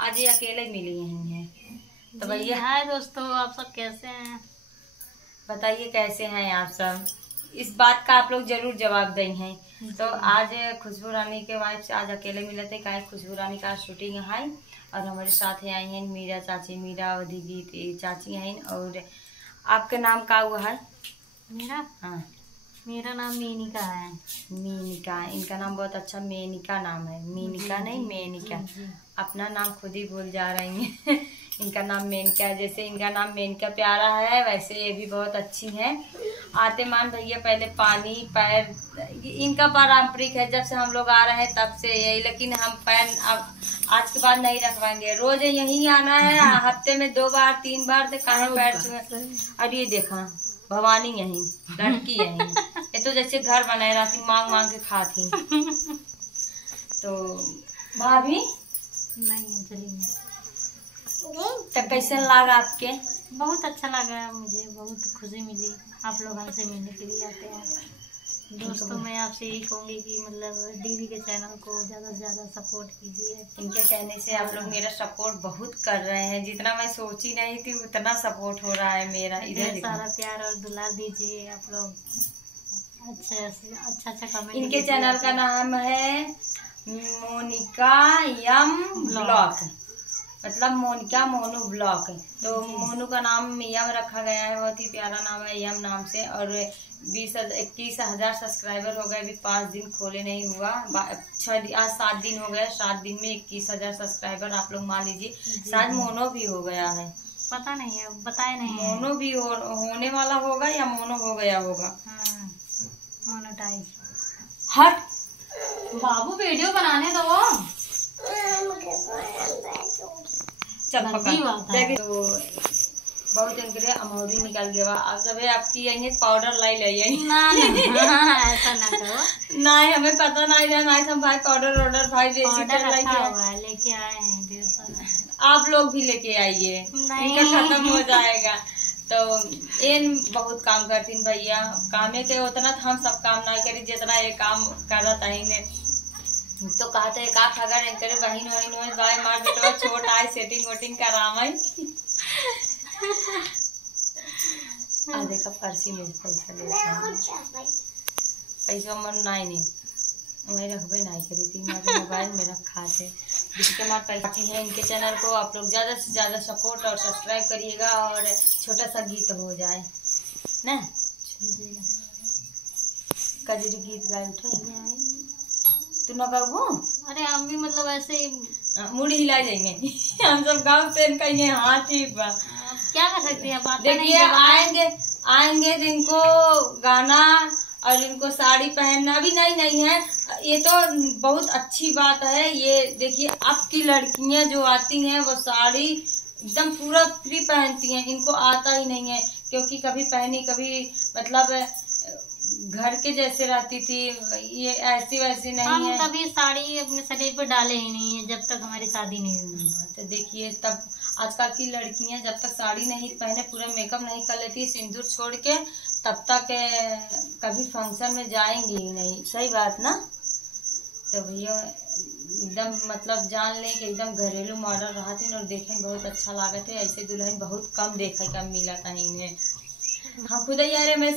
आज ये अकेले मिली हैं। तो भैया हाय दोस्तों, आप सब कैसे हैं? बताइए कैसे हैं आप सब। इस बात का आप लोग जरूर जवाब दें। तो आज खुशबू रानी के वाइफ आज अकेले मिले थे, क्या खुशबू रानी का शूटिंग है और हमारे साथ आई हैं मीरा चाची, मीरा अवधि गीत चाची हैं। और आपका नाम क्या हुआ है? मेरा हाँ, मेरा नाम मेनिका है। मीनिका, इनका नाम बहुत अच्छा मेनिका नाम है, मीनिका नहीं मेनिका। अपना नाम खुद ही भूल जा रही हैं। इनका नाम मेनका है, जैसे इनका नाम मेनका प्यारा है वैसे ये भी बहुत अच्छी हैं। आते मान भैया पहले पानी पैर इनका पारंपरिक है, जब से हम लोग आ रहे हैं तब से यही, लेकिन हम पैर अब आज के बाद नहीं रखवाएंगे, रोज यही आना है। हफ्ते में 2 बार 3 बार से कहाँ पैर छुए। और ये देखा भवानी यही लड़की यही, ये तो जैसे घर बनाए रहती, मांग मांग के खाती। तो भाभी नहीं चलिए। तो कैसे लगा आपके? बहुत अच्छा लगा, मुझे बहुत खुशी मिली। आप लोग हमसे मिलने के लिए आते हैं। दोस्तों मैं आपसे यही कहूँगी कि मतलब दीदी के चैनल को ज़्यादा से ज़्यादा सपोर्ट कीजिए। इनके कहने से आप लोग मेरा सपोर्ट बहुत कर रहे हैं, जितना मैं सोची नहीं थी उतना सपोर्ट हो रहा है मेरा। इधर सारा प्यार और दुलार दीजिए आप लोग। अच्छा कमेंट। इनके चैनल का नाम है मोनिका यम ब्लॉग, मतलब मोनिका मोनू ब्लॉग। तो मोनू का नाम यम रखा गया है, बहुत ही प्यारा नाम है यम नाम से। और 21,000 सब्सक्राइबर हो गए, अभी 5 दिन खोले नहीं हुआ, आज 7 दिन हो गया। 7 दिन में 21,000 सब्सक्राइबर आप लोग मान लीजिए। शायद मोनो भी हो गया है, पता नहीं है, बताए नहीं। मोनो भी होने वाला होगा या मोनो हो गया होगा। मोनेटाइज। हट बाबू वीडियो बनाने दो। चल पकड़। तो बहुत इनके अमौरी निकल गया। अब जब आपकी यही पाउडर लाई ले ना ऐसा ना करो। नहीं हमें पता नहीं रहना, हम भाई पाउडर ऑर्डर भाई बेची लेके आए हैं। आप लोग भी लेके आइए, इनका खत्म हो जाएगा। तो इन बहुत काम करती भैया, कामे के उतना हम सब काम नहीं करी जितना ये काम करत है। तो कहते एक आख अगर करे बहन वहीन हो गाय मार बेटवा छोट आए सेटिंग वोटिंग कराम। देखा पर्सी में पैसा लेता, पैसा मन नहीं वही रखबे नहीं करी थी, मोबाइल में रखा थे जिसके मार पैसा है। इनके चैनल को आप लोग ज्यादा से ज्यादा सपोर्ट और सब्सक्राइब करिएगा और छोटा सा गीत हो जाए ना, कजरी गीत गाय उठे तू न गाऊ। अरे हम भी मतलब ऐसे ही मुड़ी हिला जाएंगे। हम सब गाँव से कहेंगे हाँ ठीक बा, क्या कर सकते हैं। बात देखिए आएंगे तो इनको गाना और इनको साड़ी पहनना भी नहीं है। ये तो बहुत अच्छी बात है। ये देखिए अब की लड़कियां जो आती हैं वो साड़ी एकदम पूरा फ्री पहनती हैं, इनको आता ही नहीं है क्योंकि कभी पहनी कभी मतलब घर के जैसे रहती थी, ये ऐसी वैसी नहीं हम है। कभी साड़ी अपने शरीर पर डाले ही नहीं है जब तक हमारी शादी नहीं हुई। तो देखिए तब आजकल की लड़कियां जब तक साड़ी नहीं पहने पूरा मेकअप नहीं कर लेती सिंदूर छोड़ के, तब तक कभी फंक्शन में जाएंगी ही नहीं। सही बात ना। तो भैया एकदम मतलब जान ले कि एकदम घरेलू मॉडल रहा थी और देखे में बहुत अच्छा लागत है। ऐसे दुल्हन बहुत कम देखा कम मिला था इन्हें। हम खुद ही यार मेरे